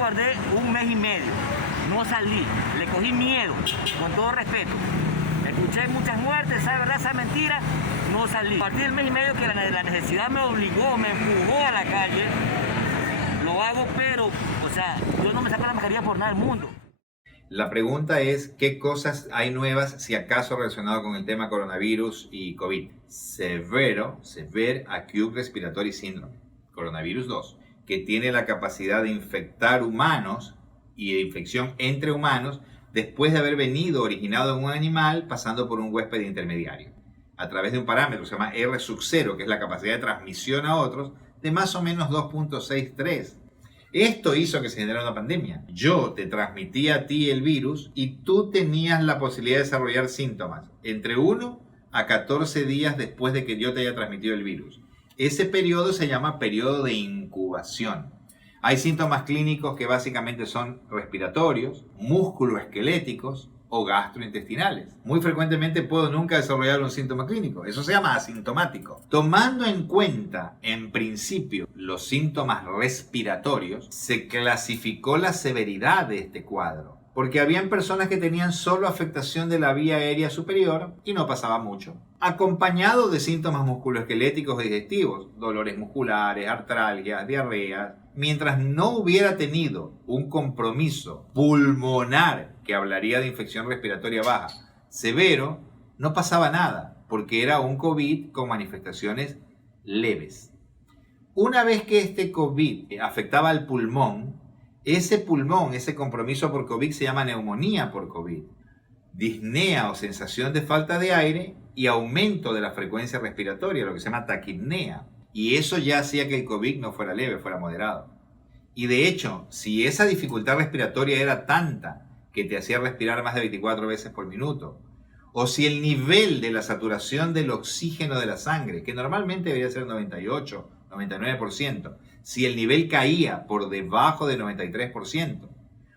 guardé un mes y medio, no salí, le cogí miedo, con todo respeto. Escuché muchas muertes, esa verdad, esa mentira, no salí. A partir del mes y medio que la necesidad me obligó, me empujó a la calle, lo hago, pero, o sea, yo no me saco la mascarilla por nada del mundo. La pregunta es, ¿qué cosas hay nuevas, si acaso relacionado con el tema coronavirus y COVID? Severe Acute Respiratory Syndrome, coronavirus 2, que tiene la capacidad de infectar humanos y de infección entre humanos después de haber venido originado en un animal pasando por un huésped intermediario, a través de un parámetro que se llama R sub 0, que es la capacidad de transmisión a otros, de más o menos 2.63. Esto hizo que se generara una pandemia. Yo te transmitía a ti el virus y tú tenías la posibilidad de desarrollar síntomas entre 1 a 14 días después de que yo te haya transmitido el virus. Ese periodo se llama periodo de incubación. Hay síntomas clínicos que básicamente son respiratorios, musculoesqueléticos o gastrointestinales. Muy frecuentemente puedo nunca desarrollar un síntoma clínico. Eso se llama asintomático. Tomando en cuenta, en principio, los síntomas respiratorios, se clasificó la severidad de este cuadro. Porque habían personas que tenían solo afectación de la vía aérea superior y no pasaba mucho. Acompañado de síntomas musculoesqueléticos y digestivos, dolores musculares, artralgias, diarreas, mientras no hubiera tenido un compromiso pulmonar que hablaría de infección respiratoria baja severo, no pasaba nada, porque era un COVID con manifestaciones leves. Una vez que este COVID afectaba al pulmón, ese compromiso por COVID se llama neumonía por COVID, disnea o sensación de falta de aire y aumento de la frecuencia respiratoria, lo que se llama taquipnea. Y eso ya hacía que el COVID no fuera leve, fuera moderado. Y de hecho, si esa dificultad respiratoria era tanta que te hacía respirar más de 24 veces por minuto, o si el nivel de la saturación del oxígeno de la sangre, que normalmente debería ser 98, 99%, si el nivel caía por debajo del 93%,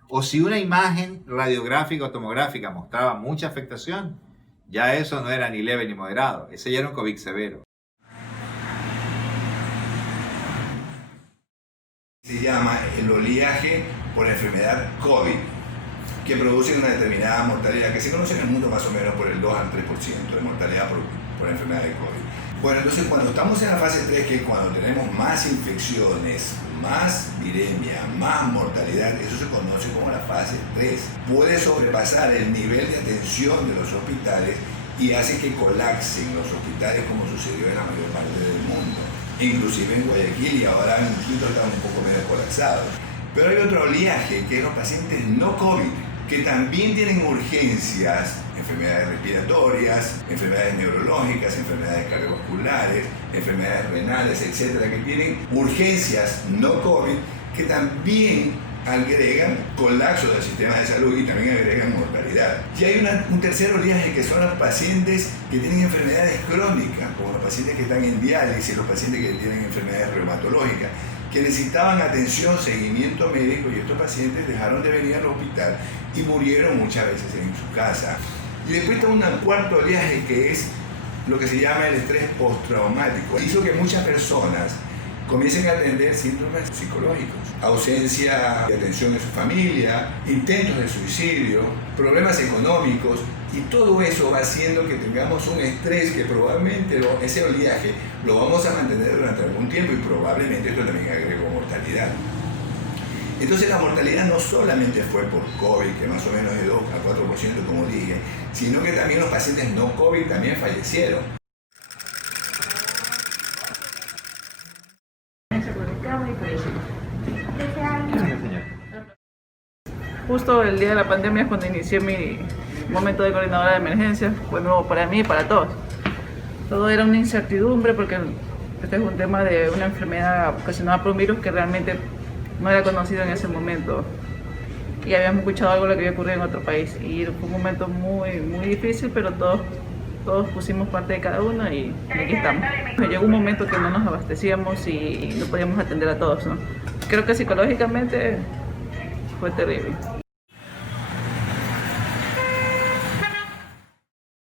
o si una imagen radiográfica o tomográfica mostraba mucha afectación, ya eso no era ni leve ni moderado, ese ya era un COVID severo. Se llama el oleaje por enfermedad COVID, que produce una determinada mortalidad, que se conoce en el mundo más o menos por el 2 al 3% de mortalidad por enfermedad de COVID. Bueno, entonces cuando estamos en la fase 3, que es cuando tenemos más infecciones, más viremia, más mortalidad, eso se conoce como la fase 3. Puede sobrepasar el nivel de atención de los hospitales y hace que colapsen los hospitales, como sucedió en la mayor parte del mundo. Inclusive en Guayaquil, y ahora en Quito están un poco medio colapsados. Pero hay otro oleaje, que es los pacientes no COVID, que también tienen urgencias, enfermedades respiratorias, enfermedades neurológicas, enfermedades cardiovasculares, enfermedades renales, etcétera, que tienen urgencias no COVID, que también agregan colapso del sistema de salud y también agregan mortalidad. Y hay un tercer oleaje, que son los pacientes que tienen enfermedades crónicas, como los pacientes que están en diálisis, los pacientes que tienen enfermedades reumatológicas, que necesitaban atención, seguimiento médico, y estos pacientes dejaron de venir al hospital y murieron muchas veces en su casa. Y después está un cuarto oleaje, que es lo que se llama el estrés postraumático. Hizo que muchas personas comiencen a tener síntomas psicológicos, ausencia de atención en su familia, intentos de suicidio, problemas económicos, y todo eso va haciendo que tengamos un estrés que probablemente ese oleaje lo vamos a mantener durante algún tiempo, y probablemente esto también agregó mortalidad. Entonces la mortalidad no solamente fue por COVID, que más o menos de 2 a 4%, como dije, sino que también los pacientes no COVID también fallecieron. Justo el día de la pandemia es cuando inicié mi momento de coordinadora de emergencias. Fue nuevo para mí y para todos. Todo era una incertidumbre, porque este es un tema de una enfermedad ocasionada por un virus que realmente no era conocido en ese momento. Y habíamos escuchado algo de lo que había ocurrido en otro país. Y fue un momento muy, muy difícil, pero todos pusimos parte de cada uno, y aquí estamos. Llegó un momento que no nos abastecíamos y no podíamos atender a todos, ¿no? Creo que psicológicamente fue terrible.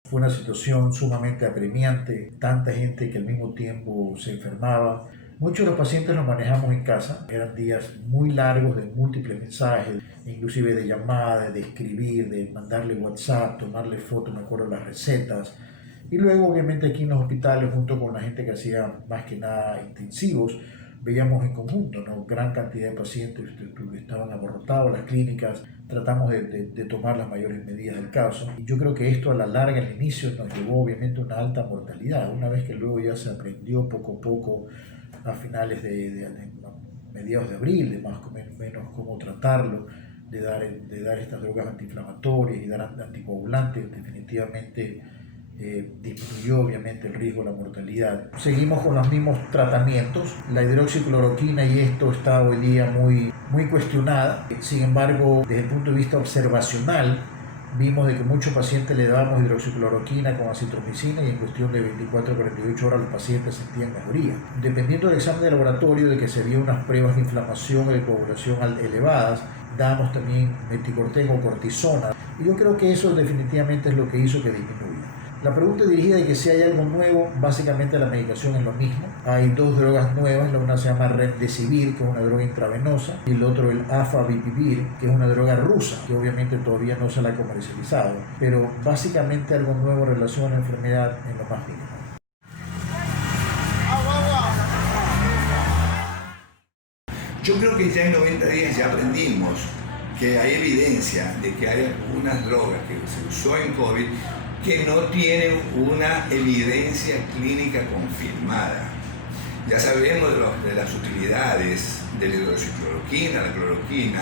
Fue una situación sumamente apremiante, tanta gente que al mismo tiempo se enfermaba, Muchos de los pacientes los manejamos en casa, eran días muy largos de múltiples mensajes, inclusive de llamadas, de escribir, de mandarle WhatsApp, tomarle fotos, me acuerdo las recetas. Y luego obviamente aquí en los hospitales, junto con la gente que hacía más que nada intensivos, veíamos en conjunto, ¿no? Gran cantidad de pacientes que estaban abarrotados, las clínicas, tratamos de tomar las mayores medidas del caso. Y yo creo que esto a la larga, al inicio, nos llevó obviamente a una alta mortalidad, una vez que luego ya se aprendió poco a poco a finales de mediados de abril, de más o menos cómo tratarlo, de dar estas drogas antiinflamatorias y dar anticoagulantes, definitivamente disminuyó obviamente el riesgo de la mortalidad. Seguimos con los mismos tratamientos. La hidroxicloroquina y esto está hoy día muy cuestionada. Sin embargo, desde el punto de vista observacional, vimos de que muchos pacientes le dábamos hidroxicloroquina con acitromicina y en cuestión de 24 a 48 horas los pacientes sentían mejoría. Dependiendo del examen de laboratorio, de que se vio unas pruebas de inflamación y de coagulación elevadas, dábamos también meticorten o cortisona. Y yo creo que eso definitivamente es lo que hizo que disminuya. La pregunta dirigida de que si hay algo nuevo, básicamente la medicación es lo mismo. Hay dos drogas nuevas, la una se llama Remdesivir, que es una droga intravenosa, y el otro el Afavipivir, que es una droga rusa, que obviamente todavía no se la ha comercializado, pero básicamente algo nuevo en relación a la enfermedad en lo más mínimo. Yo creo que ya en 90 días ya aprendimos que hay evidencia de que hay algunas drogas que se usó en COVID que no tienen una evidencia clínica confirmada. Ya sabemos de las utilidades de la hidroxicloroquina, la cloroquina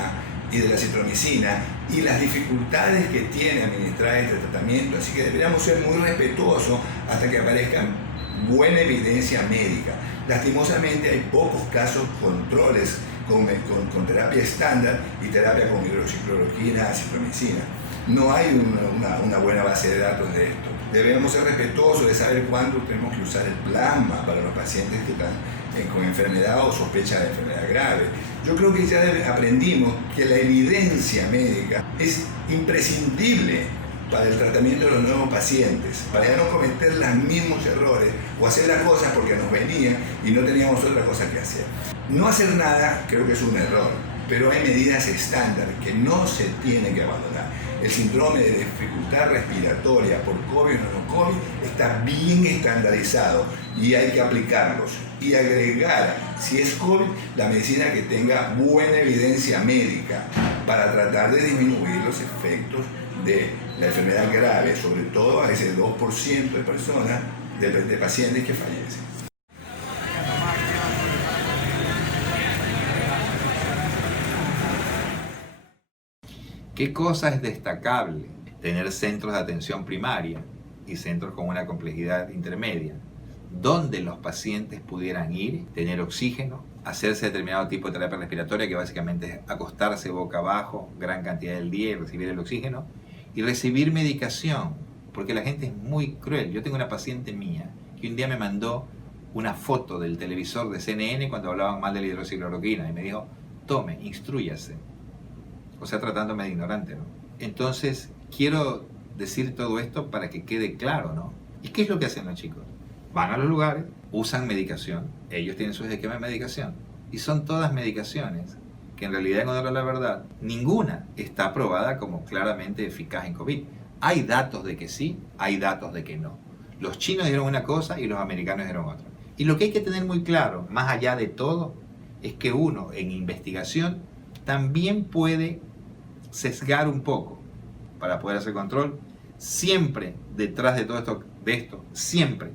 y de la citromicina y las dificultades que tiene administrar este tratamiento, así que deberíamos ser muy respetuosos hasta que aparezca buena evidencia médica. Lastimosamente hay pocos casos controles con terapia estándar y terapia con hidroxicloroquina, citromicina. No hay una buena base de datos de esto. Debemos ser respetuosos de saber cuándo tenemos que usar el plasma para los pacientes que están con enfermedad o sospecha de enfermedad grave. Yo creo que ya aprendimos que la evidencia médica es imprescindible para el tratamiento de los nuevos pacientes, para ya no cometer los mismos errores o hacer las cosas porque nos venían y no teníamos otra cosa que hacer. No hacer nada creo que es un error, pero hay medidas estándar que no se tienen que abandonar. El síndrome de dificultad respiratoria por COVID o no COVID está bien estandarizado y hay que aplicarlos y agregar, si es COVID, la medicina que tenga buena evidencia médica para tratar de disminuir los efectos de la enfermedad grave, sobre todo a ese 2% de personas, de pacientes que fallecen. ¿Qué cosa es destacable? Tener centros de atención primaria y centros con una complejidad intermedia, donde los pacientes pudieran ir, tener oxígeno, hacerse determinado tipo de terapia respiratoria, que básicamente es acostarse boca abajo gran cantidad del día y recibir el oxígeno, y recibir medicación, porque la gente es muy cruel. Yo tengo una paciente mía que un día me mandó una foto del televisor de CNN cuando hablaban mal de la hidroxicloroquina y me dijo, tome, instrúyase. O sea, tratándome de ignorante, ¿no? Entonces, quiero decir todo esto para que quede claro, ¿no? ¿Y qué es lo que hacen los chicos? Van a los lugares, usan medicación, ellos tienen sus esquemas de medicación, y son todas medicaciones que en realidad, en honor a la verdad, ninguna está aprobada como claramente eficaz en COVID. Hay datos de que sí, hay datos de que no. Los chinos dijeron una cosa y los americanos dijeron otra. Y lo que hay que tener muy claro, más allá de todo, es que uno en investigación también puede sesgar un poco para poder hacer control. Siempre detrás de todo esto, siempre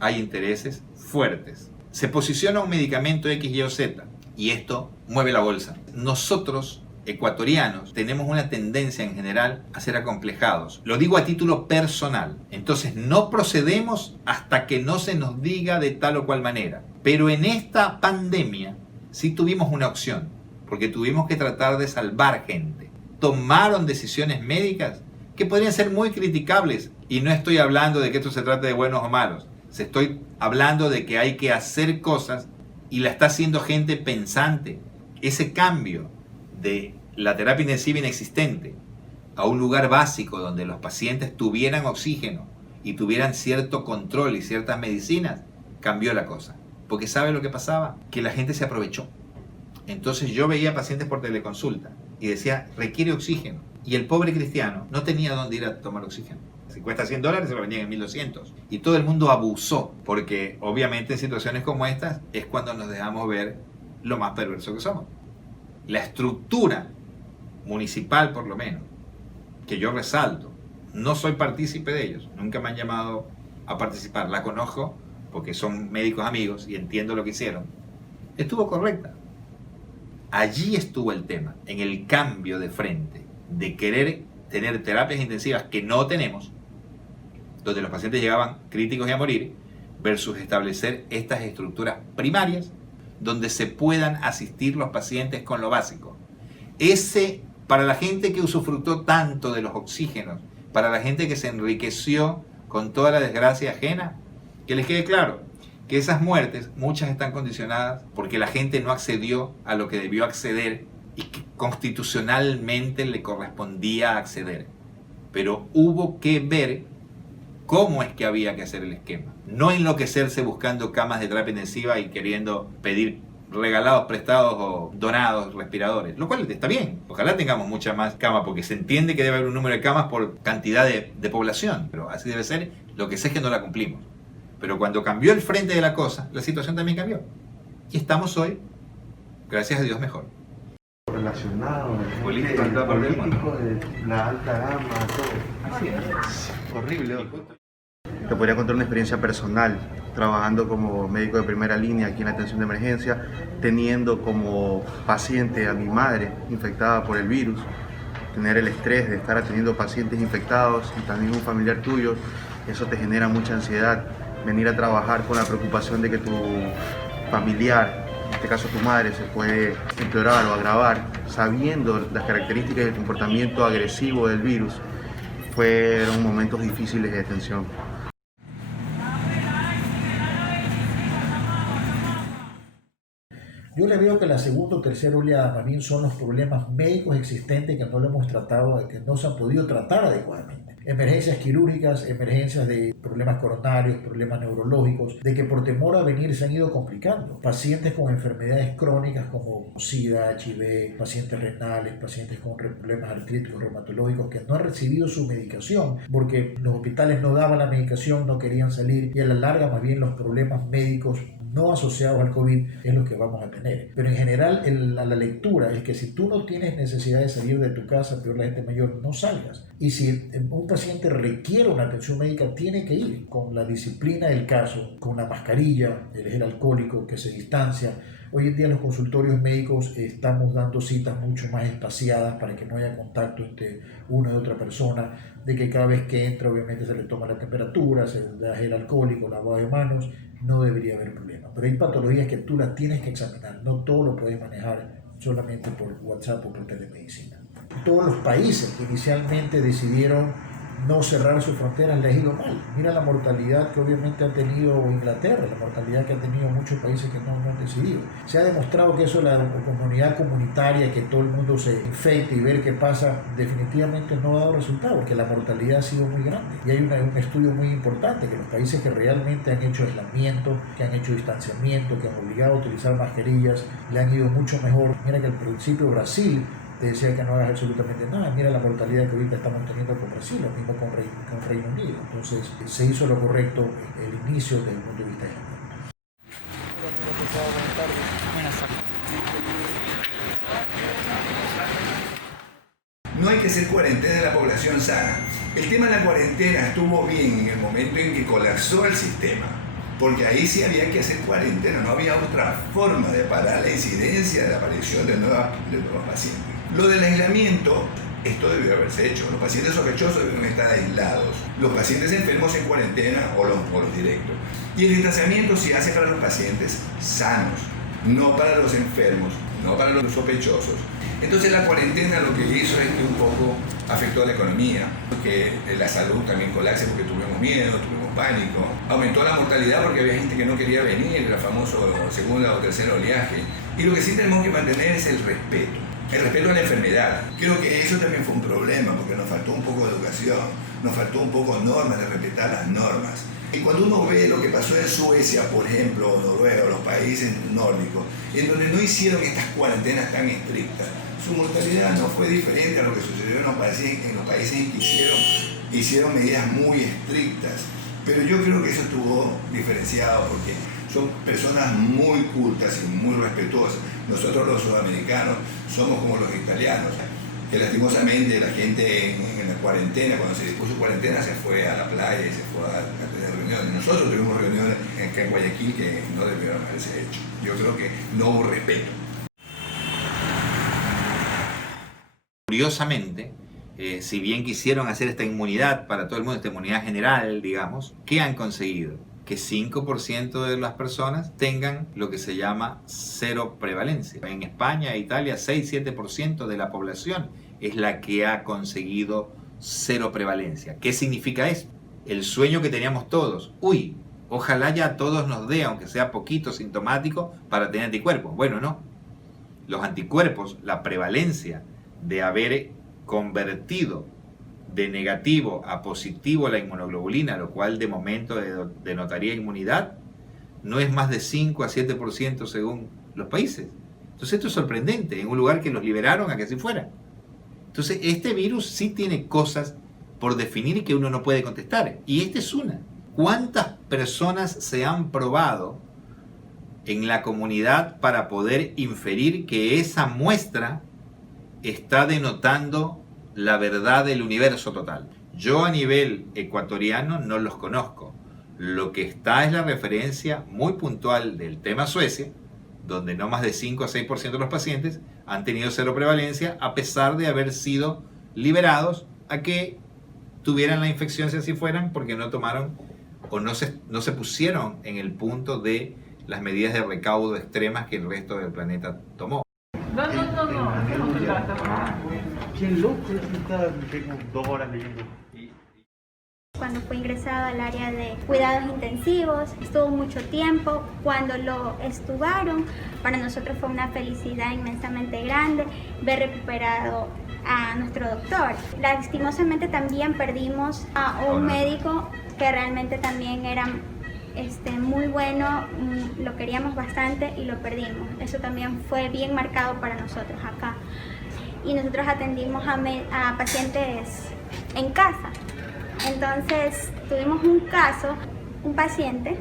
hay intereses fuertes. Se posiciona un medicamento X, Y o Z y esto mueve la bolsa. Nosotros, ecuatorianos, tenemos una tendencia en general a ser acomplejados. Lo digo a título personal. Entonces no procedemos hasta que no se nos diga de tal o cual manera. Pero en esta pandemia sí tuvimos una opción, porque tuvimos que tratar de salvar gente. Tomaron decisiones médicas que podrían ser muy criticables. Y no estoy hablando de que esto se trate de buenos o malos. Estoy hablando de que hay que hacer cosas y la está haciendo gente pensante. Ese cambio de la terapia intensiva inexistente a un lugar básico donde los pacientes tuvieran oxígeno y tuvieran cierto control y ciertas medicinas, cambió la cosa. Porque ¿sabe lo que pasaba? Que la gente se aprovechó. Entonces yo veía pacientes por teleconsulta y decía, requiere oxígeno. Y el pobre cristiano no tenía dónde ir a tomar oxígeno. Si cuesta $100, se lo vendían en 1.200. Y todo el mundo abusó, porque obviamente en situaciones como estas es cuando nos dejamos ver lo más perverso que somos. La estructura municipal, por lo menos, que yo resalto, no soy partícipe de ellos, nunca me han llamado a participar, la conozco porque son médicos amigos y entiendo lo que hicieron, estuvo correcta. Allí estuvo el tema, en el cambio de frente, de querer tener terapias intensivas que no tenemos, donde los pacientes llegaban críticos y a morir, versus establecer estas estructuras primarias, donde se puedan asistir los pacientes con lo básico. Para la gente que usufructó tanto de los oxígenos, para la gente que se enriqueció con toda la desgracia ajena, que les quede claro que esas muertes, muchas están condicionadas porque la gente no accedió a lo que debió acceder y que constitucionalmente le correspondía acceder. Pero hubo que ver cómo es que había que hacer el esquema. No enloquecerse buscando camas de terapia intensiva y queriendo pedir regalados, prestados o donados respiradores, lo cual está bien. Ojalá tengamos mucha más camas, porque se entiende que debe haber un número de camas por cantidad de población, pero así debe ser. Lo que sé es que no la cumplimos. Pero cuando cambió el frente de la cosa, la situación también cambió. Y estamos hoy, gracias a Dios, mejor. Relacionado, Político, de la alta gama, todo. Así es. Horrible. Te podría contar una experiencia personal, trabajando como médico de primera línea aquí en la atención de emergencia, teniendo como paciente a mi madre infectada por el virus, tener el estrés de estar atendiendo pacientes infectados y también un familiar tuyo, eso te genera mucha ansiedad. Venir a trabajar con la preocupación de que tu familiar, en este caso tu madre, se puede empeorar o agravar, sabiendo las características y el comportamiento agresivo del virus, fueron momentos difíciles de tensión. Yo le veo que la segunda o tercera oleada más bien son los problemas médicos existentes que no lo hemos tratado, que no se han podido tratar adecuadamente. Emergencias quirúrgicas, emergencias de problemas coronarios, problemas neurológicos, de que por temor a venir se han ido complicando. Pacientes con enfermedades crónicas como SIDA, HIV, pacientes renales, pacientes con problemas artríticos, reumatológicos, que no han recibido su medicación porque los hospitales no daban la medicación, no querían salir, y a la larga más bien los problemas médicos no asociados al COVID es lo que vamos a tener. Pero en general la lectura es que si tú no tienes necesidad de salir de tu casa, peor la gente mayor, no salgas. Y si un paciente requiere una atención médica, tiene que ir con la disciplina del caso, con la mascarilla, el gel alcohólico, que se distancia. Hoy en día en los consultorios médicos estamos dando citas mucho más espaciadas para que no haya contacto entre una y otra persona, de que cada vez que entra obviamente se le toma la temperatura, se le da gel alcohólico, lavado de manos, no debería haber problema. Pero hay patologías que tú las tienes que examinar, no todo lo puedes manejar solamente por WhatsApp o por telemedicina. Todos los países que inicialmente decidieron no cerrar sus fronteras les ha ido mal. Mira la mortalidad que obviamente ha tenido Inglaterra, la mortalidad que han tenido muchos países que no han decidido. Se ha demostrado que eso, la comunidad comunitaria, que todo el mundo se infecte y ver qué pasa, definitivamente no ha dado resultado, porque la mortalidad ha sido muy grande. Y hay un estudio muy importante, que los países que realmente han hecho aislamiento, que han hecho distanciamiento, que han obligado a utilizar mascarillas, le han ido mucho mejor. Mira que al principio Brasil te decía que no hagas absolutamente nada. Mira la mortalidad que ahorita estamos teniendo con Brasil, lo mismo con Reino Unido. Entonces se hizo lo correcto en el inicio desde el punto de vista de la No hay que hacer cuarentena de la población sana. El tema de la cuarentena estuvo bien en el momento en que colapsó el sistema, porque ahí sí había que hacer cuarentena, no había otra forma de parar la incidencia de la aparición de nuevos pacientes. Lo del aislamiento, esto debió haberse hecho. Los pacientes sospechosos deben estar aislados. Los pacientes enfermos en cuarentena o los directos. Y el distanciamiento se hace para los pacientes sanos, no para los enfermos, no para los sospechosos. Entonces la cuarentena lo que hizo es que un poco afectó a la economía, que la salud también colapse porque tuvimos miedo, tuvimos pánico. Aumentó la mortalidad porque había gente que no quería venir, el famoso segunda o tercer oleaje. Y lo que sí tenemos que mantener es el respeto a la enfermedad. Creo que eso también fue un problema porque nos faltó un poco de educación, nos faltó un poco normas, de respetar las normas. Y cuando uno ve lo que pasó en Suecia, por ejemplo, o Noruega, o los países nórdicos, en donde no hicieron estas cuarentenas tan estrictas, su mortalidad no fue diferente a lo que sucedió en los países en que hicieron medidas muy estrictas. Pero yo creo que eso estuvo diferenciado porque son personas muy cultas y muy respetuosas. Nosotros los sudamericanos somos como los italianos, que lastimosamente la gente en la cuarentena, cuando se dispuso cuarentena, se fue a la playa y se fue a tener reuniones. Nosotros tuvimos reuniones acá en Guayaquil que no debieron haberse hecho. Yo creo que no hubo respeto. Curiosamente, si bien quisieron hacer esta inmunidad para todo el mundo, esta inmunidad general, digamos, ¿qué han conseguido? Que 5% de las personas tengan lo que se llama cero prevalencia. En España e Italia, 6-7% de la población es la que ha conseguido cero prevalencia. ¿Qué significa esto? El sueño que teníamos todos. Uy, ojalá ya a todos nos dé, aunque sea poquito sintomático, para tener anticuerpos. Bueno, no. Los anticuerpos, la prevalencia de haber convertido de negativo a positivo la inmunoglobulina, lo cual de momento denotaría inmunidad, no es más de 5-7% según los países. Entonces esto es sorprendente, en un lugar que los liberaron a que así fuera. Entonces este virus sí tiene cosas por definir que uno no puede contestar, y esta es una. ¿Cuántas personas se han probado en la comunidad para poder inferir que esa muestra está denotando la verdad del universo total? Yo a nivel ecuatoriano no los conozco. Lo que está es la referencia muy puntual del tema Suecia, donde no más de 5-6% de los pacientes han tenido cero prevalencia, a pesar de haber sido liberados a que tuvieran la infección si así fueran, porque no tomaron o no se pusieron en el punto de las medidas de recaudo extremas que el resto del planeta tomó. No. Qué loco, tengo 2 horas leyendo. Cuando fue ingresado al área de cuidados intensivos, estuvo mucho tiempo. Cuando lo estuvaron, para nosotros fue una felicidad inmensamente grande ver recuperado a nuestro doctor. Lastimosamente también perdimos a un médico que realmente también era muy bueno, lo queríamos bastante y lo perdimos. Eso también fue bien marcado para nosotros acá. Y nosotros atendimos a pacientes en casa. Entonces tuvimos un caso, un paciente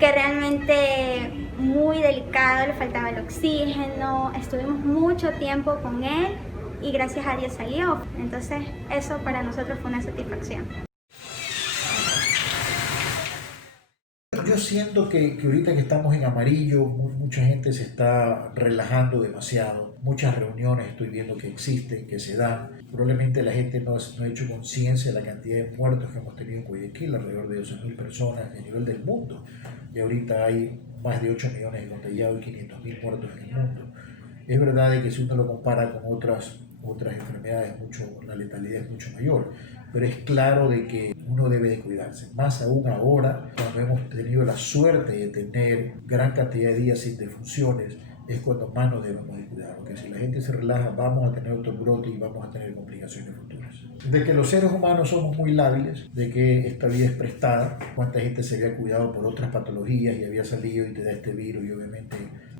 que realmente muy delicado, le faltaba el oxígeno, estuvimos mucho tiempo con él y gracias a Dios salió. Entonces eso para nosotros fue una satisfacción. Yo siento que ahorita que estamos en amarillo, mucha gente se está relajando demasiado. Muchas reuniones estoy viendo que existen, que se dan. Probablemente la gente no ha hecho conciencia de la cantidad de muertos que hemos tenido en Guayaquil, alrededor de 12.000 personas a nivel del mundo. Y ahorita hay más de 8 millones de contagiados y 500.000 muertos en el mundo. Es verdad de que si uno lo compara con otras enfermedades, la letalidad es mucho mayor. Pero es claro de que uno debe de cuidarse, más aún ahora, cuando hemos tenido la suerte de tener gran cantidad de días sin defunciones, es cuando más nos debemos de cuidar, porque si la gente se relaja, vamos a tener otro brote y vamos a tener complicaciones futuras. De que los seres humanos somos muy lábiles, de que esta vida es prestada, cuánta gente se había cuidado por otras patologías y había salido y te da este virus y obviamente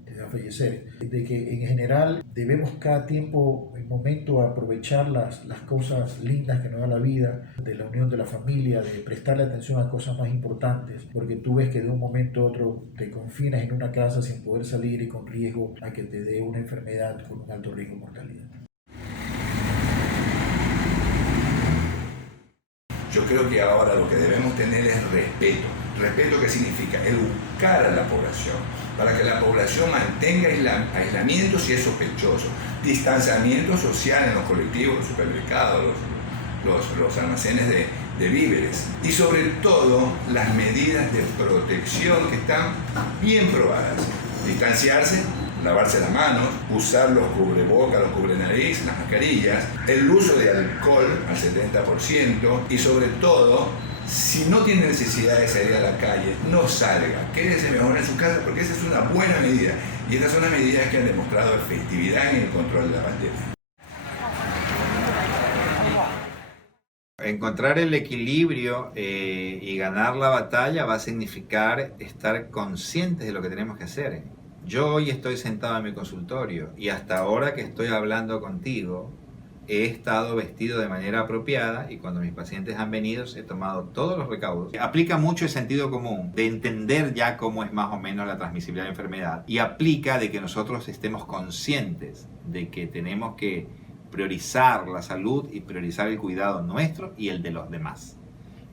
te va a fallecer. De que en general debemos cada tiempo, en momento, aprovechar las cosas lindas que nos da la vida, de la unión de la familia, de prestarle atención a cosas más importantes, porque tú ves que de un momento a otro te confinas en una casa sin poder salir y con riesgo a que te dé una enfermedad con un alto riesgo de mortalidad. Yo creo que ahora lo que debemos tener es respeto. ¿Respeto qué significa? Educar a la población, para que la población mantenga aislamiento si es sospechoso, distanciamiento social en los colectivos, los supermercados, los almacenes de víveres, y sobre todo las medidas de protección que están bien probadas. Distanciarse, lavarse las manos, usar los cubrebocas, los cubrenariz, las mascarillas, el uso de alcohol al 70% y sobre todo, si no tiene necesidad de salir a la calle, no salga, quédese mejor en su casa porque esa es una buena medida y estas son las medidas que han demostrado efectividad en el control de la pandemia. encontrar el equilibrio y ganar la batalla va a significar estar conscientes de lo que tenemos que hacer. Yo hoy estoy sentado en mi consultorio y hasta ahora que estoy hablando contigo, he estado vestido de manera apropiada y cuando mis pacientes han venido he tomado todos los recaudos. Aplica mucho el sentido común de entender ya cómo es más o menos la transmisibilidad de la enfermedad y aplica de que nosotros estemos conscientes de que tenemos que priorizar la salud y priorizar el cuidado nuestro y el de los demás.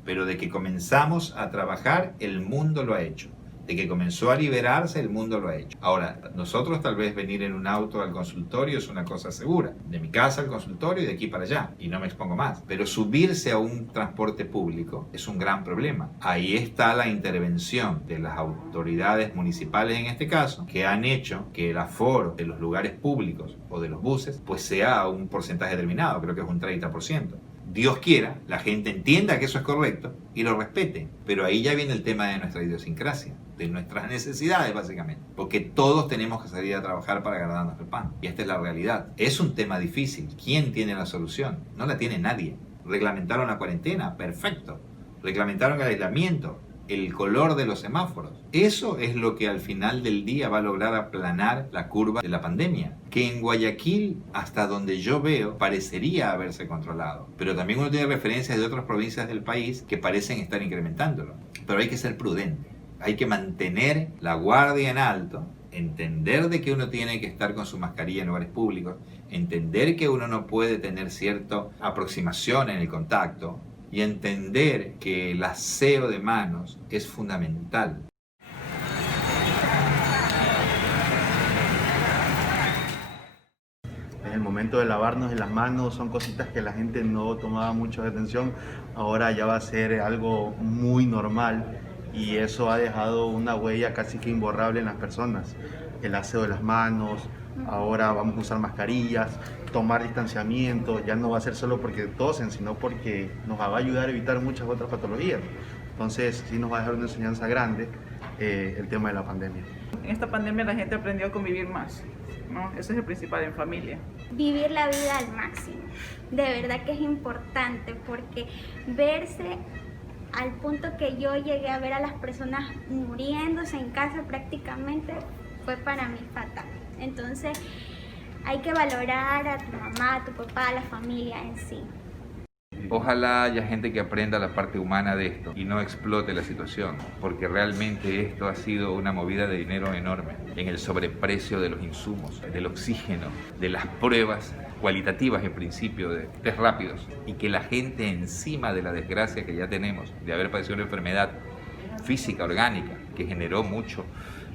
Pero de que comenzamos a trabajar, el mundo lo ha hecho. De que comenzó a liberarse, el mundo lo ha hecho. Ahora, nosotros tal vez venir en un auto al consultorio es una cosa segura. De mi casa al consultorio y de aquí para allá. Y no me expongo más. Pero subirse a un transporte público es un gran problema. Ahí está la intervención de las autoridades municipales en este caso, que han hecho que el aforo de los lugares públicos o de los buses pues sea un porcentaje determinado. Creo que es un 30%. Dios quiera, la gente entienda que eso es correcto y lo respete. Pero ahí ya viene el tema de nuestra idiosincrasia, de nuestras necesidades básicamente. Porque todos tenemos que salir a trabajar para ganar nuestro pan. Y esta es la realidad. Es un tema difícil. ¿Quién tiene la solución? No la tiene nadie. Reglamentaron la cuarentena, perfecto. Reglamentaron el aislamiento, el color de los semáforos. Eso es lo que al final del día va a lograr aplanar la curva de la pandemia. Que en Guayaquil, hasta donde yo veo, parecería haberse controlado. Pero también uno tiene referencias de otras provincias del país que parecen estar incrementándolo. Pero hay que ser prudente. Hay que mantener la guardia en alto, entender de que uno tiene que estar con su mascarilla en lugares públicos, entender que uno no puede tener cierta aproximación en el contacto y entender que el aseo de manos es fundamental. En el momento de lavarnos las manos son cositas que la gente no tomaba mucho atención, ahora ya va a ser algo muy normal y eso ha dejado una huella casi que imborrable en las personas. El aseo de las manos, ahora vamos a usar mascarillas, tomar distanciamiento, ya no va a ser solo porque tosen, sino porque nos va a ayudar a evitar muchas otras patologías. Entonces sí nos va a dejar una enseñanza grande el tema de la pandemia. En esta pandemia la gente aprendió a convivir más, ¿no? Ese es el principal en familia. Vivir la vida al máximo, de verdad que es importante porque verse al punto que yo llegué a ver a las personas muriéndose en casa prácticamente fue para mí fatal. Entonces hay que valorar a tu mamá, a tu papá, a la familia en sí. Ojalá haya gente que aprenda la parte humana de esto y no explote la situación, porque realmente esto ha sido una movida de dinero enorme en el sobreprecio de los insumos, del oxígeno, de las pruebas cualitativas en principio de test rápidos, y que la gente encima de la desgracia que ya tenemos de haber padecido una enfermedad física, orgánica, que generó mucho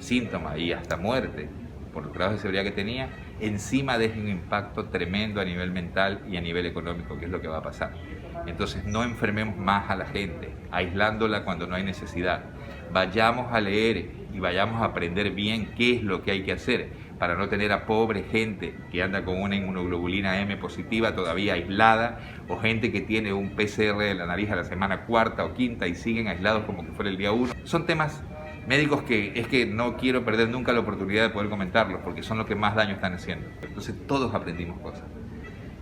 síntoma y hasta muerte por los grados de severidad que tenía, encima deja un impacto tremendo a nivel mental y a nivel económico, que es lo que va a pasar. Entonces no enfermemos más a la gente, aislándola cuando no hay necesidad. Vayamos a leer y vayamos a aprender bien qué es lo que hay que hacer para no tener a pobre gente que anda con una inmunoglobulina M positiva todavía aislada, o gente que tiene un PCR de la nariz a la semana 4ª o 5ª y siguen aislados como que fuera el día 1. Son temas médicos que es que no quiero perder nunca la oportunidad de poder comentarlos porque son los que más daño están haciendo. Entonces todos aprendimos cosas.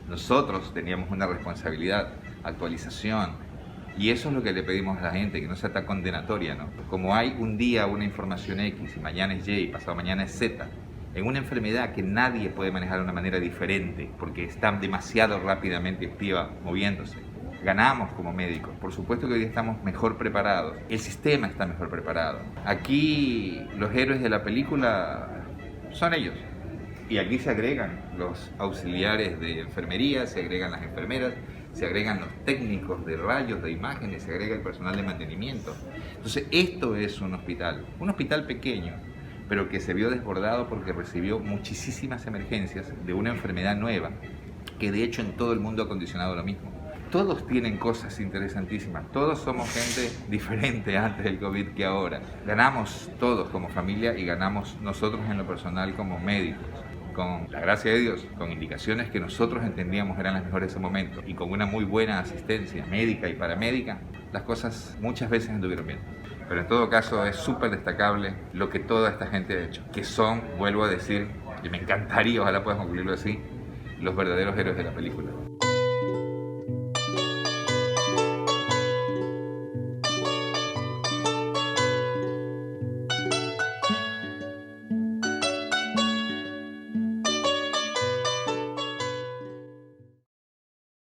Nosotros teníamos una responsabilidad, actualización, y eso es lo que le pedimos a la gente, que no sea tan condenatoria, ¿no? Como hay un día una información X y mañana es Y y pasado mañana es Z, en una enfermedad que nadie puede manejar de una manera diferente porque está demasiado rápidamente activa, moviéndose. Ganamos como médicos, por supuesto que hoy estamos mejor preparados, el sistema está mejor preparado. Aquí los héroes de la película son ellos, y aquí se agregan los auxiliares de enfermería, se agregan las enfermeras, se agregan los técnicos de rayos, de imágenes, se agrega el personal de mantenimiento. Entonces esto es un hospital pequeño, pero que se vio desbordado porque recibió muchísimas emergencias de una enfermedad nueva, que de hecho en todo el mundo ha condicionado lo mismo. Todos tienen cosas interesantísimas, todos somos gente diferente antes del COVID que ahora. Ganamos todos como familia y ganamos nosotros en lo personal como médicos, con la gracia de Dios, con indicaciones que nosotros entendíamos eran las mejores en ese momento y con una muy buena asistencia médica y paramédica, las cosas muchas veces anduvieron bien. Pero en todo caso es súper destacable lo que toda esta gente ha hecho, que son, vuelvo a decir, y me encantaría, ojalá puedas concluirlo así, los verdaderos héroes de la película.